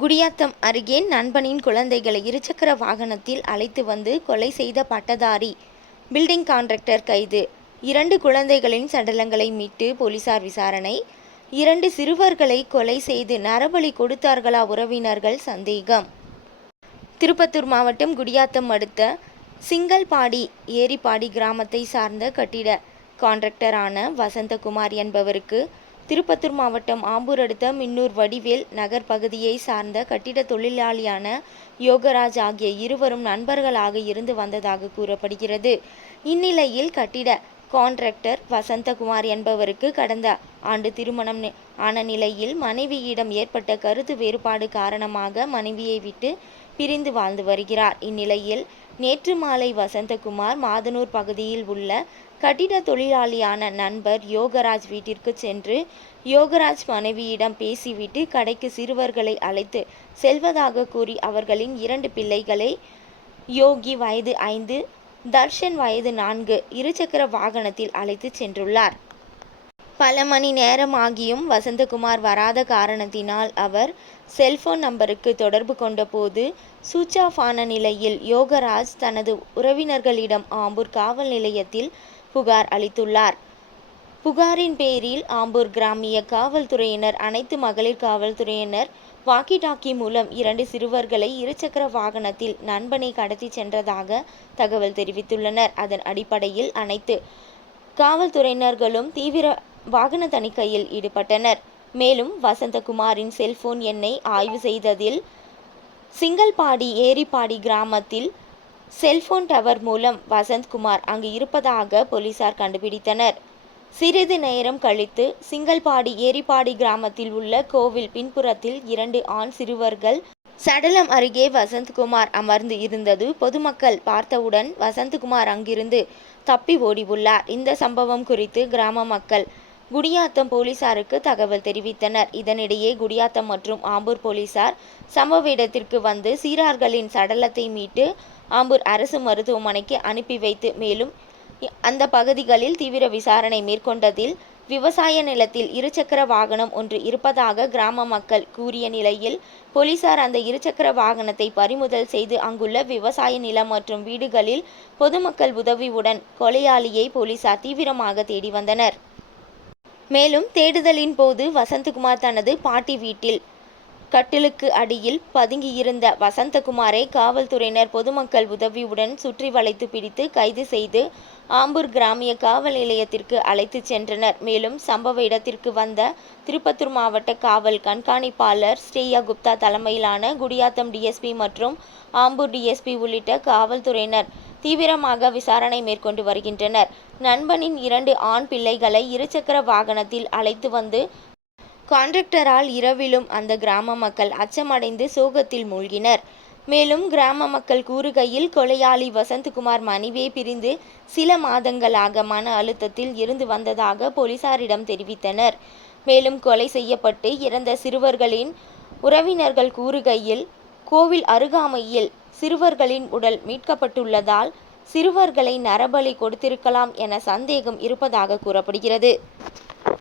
குடியாத்தம் அருகே நண்பனின் குழந்தைகளை இருசக்கர வாகனத்தில் அழைத்து வந்து கொலை செய்த பட்டதாரி. பில்டிங் கான்ட்ராக்டர் கைது. இரண்டு குழந்தைகளின் சடலங்களை மீட்டு போலீசார் விசாரணை. இரண்டு சிறுவர்களை கொலை செய்து நரபலி கொடுத்தார்களா உறவினர்கள் சந்தேகம். திருப்பத்தூர் மாவட்டம் குடியாத்தம் அடுத்த சிங்கல்பாடி ஏரிப்பாடி கிராமத்தை சார்ந்த கட்டிட கான்ட்ராக்டரான வசந்தகுமார் என்பவருக்கு திருப்பத்தூர் மாவட்டம் ஆம்பூர் அடுத்த மின்னூர் வடிவேல் நகர் பகுதியை சார்ந்த கட்டிட தொழிலாளியான யோகராஜ் ஆகிய இருவரும் நண்பர்களாக இருந்து வந்ததாக கூறப்படுகிறது. இந்நிலையில் கட்டிட கான்ட்ராக்டர் வசந்தகுமார் என்பவருக்கு கடந்த ஆண்டு திருமணம் ஆன நிலையில் மனைவியிடம் ஏற்பட்ட கருத்து வேறுபாடு காரணமாக மனைவியை விட்டு பிரிந்து வாழ்ந்து வருகிறார். இந்நிலையில் நேற்று மாலை வசந்தகுமார் மாதனூர் பகுதியில் உள்ள கட்டிட தொழிலாளியான நண்பர் யோகராஜ் வீட்டிற்கு சென்று யோகராஜ் மனைவியிடம் பேசிவிட்டு கடைக்கு சிறுவர்களை அழைத்து செல்வதாக கூறி அவர்களின் இரண்டு பிள்ளைகளை யோகி வயது ஐந்து தர்ஷன் வயது நான்கு இருசக்கர வாகனத்தில் அழைத்து சென்றுள்ளார். பல மணி நேரமாகியும் வசந்தகுமார் வராத காரணத்தினால் அவர் செல்போன் நம்பருக்கு தொடர்பு கொண்டபோது சுவிச் ஆஃப் ஆன நிலையில் யோகராஜ் தனது உறவினர்களிடம் ஆம்பூர் காவல் நிலையத்தில் புகார் அளித்துள்ளார். புகாரின் பேரில் ஆம்பூர் கிராமிய காவல்துறையினர் அனைத்து மகளிர் காவல்துறையினர் வாக்கி டாக்கி மூலம் இரண்டு சிறுவர்களை இருசக்கர வாகனத்தில் நண்பனை கடத்தி சென்றதாக தகவல் தெரிவித்துள்ளனர். அதன் அடிப்படையில் அனைத்து காவல்துறையினர்களும் தீவிர வாகன தணிக்கையில் ஈடுபட்டனர். மேலும் வசந்தகுமாரின் செல்போன் எண்ணை ஆய்வு செய்ததில் சிங்கல்பாடி ஏரிப்பாடி கிராமத்தில் செல்போன் டவர் மூலம் வசந்த்குமார் அங்கு இருப்பதாக போலீசார் கண்டுபிடித்தனர். சிறிது நேரம் கழித்து சிங்கல்பாடி ஏரிப்பாடி கிராமத்தில் உள்ள கோவில் பின்புறத்தில் இரண்டு ஆண் சிறுவர்கள் சடலம் அருகே வசந்த்குமார் அமர்ந்து இருந்தது. பொதுமக்கள் பார்த்தவுடன் வசந்த்குமார் அங்கிருந்து தப்பி ஓடிவுள்ளார் இந்த சம்பவம் குறித்து கிராம மக்கள் குடியாத்தம் போலீசாருக்கு தகவல் தெரிவித்தனர். இதனிடையே குடியாத்தம் மற்றும் ஆம்பூர் போலீசார் சம்பவ இடத்திற்கு வந்து சீரார்களின் சடலத்தை மீட்டு ஆம்பூர் அரசு மருத்துவமனைக்கு அனுப்பி வைத்து மேலும் அந்த பகுதிகளில் தீவிர விசாரணை மேற்கொண்டதில் விவசாய நிலத்தில் இருசக்கர வாகனம் ஒன்று இருப்பதாக கிராம மக்கள் கூறிய நிலையில் போலீசார் அந்த இருசக்கர வாகனத்தை பறிமுதல் செய்து அங்குள்ள விவசாய நிலம் மற்றும் வீடுகளில் பொதுமக்கள் உதவியுடன் கொலையாளியை போலீசார் தீவிரமாக தேடி வந்தனர். மேலும் தேடுதலின் போது வசந்தகுமார் தனது பாட்டி வீட்டில் கட்டிலுக்கு அடியில் பதுங்கியிருந்த வசந்தகுமாரை காவல்துறையினர் பொதுமக்கள் உதவியுடன் சுற்றி வளைத்து பிடித்து கைது செய்து ஆம்பூர் கிராமிய காவல் நிலையத்திற்கு அழைத்துச் சென்றனர். மேலும் சம்பவ இடத்திற்கு வந்த திருப்பத்தூர் மாவட்ட காவல் கண்காணிப்பாளர் ஸ்ரீயா குப்தா தலைமையிலான குடியாத்தம் டிஎஸ்பி மற்றும் ஆம்பூர் டிஎஸ்பி உள்ளிட்ட காவல்துறையினர் தீவிரமாக விசாரணை மேற்கொண்டு வருகின்றனர். நண்பனின் இரண்டு ஆண் பிள்ளைகளை இருசக்கர வாகனத்தில் அழைத்து வந்து கான்ட்ராக்டரால் இரவிலும் அந்த கிராம மக்கள் அச்சமடைந்து சோகத்தில் மூழ்கினர். மேலும் கிராம மக்கள் கூறுகையில் கொலையாளி வசந்தகுமார் மனைவியை பிரிந்து சில மாதங்களாக மன அழுத்தத்தில் இருந்து வந்ததாக போலீசாரிடம் தெரிவித்தனர். மேலும் கொலை செய்யப்பட்டு இறந்த சிறுவர்களின் உறவினர்கள் கூறுகையில் கோவில் அருகாமையில் சிறுவர்களின் உடல் மீட்கப்பட்டுள்ளதால் சிறுவர்களை நரபலி கொடுத்திருக்கலாம் என சந்தேகம் இருப்பதாக கூறப்படுகிறது.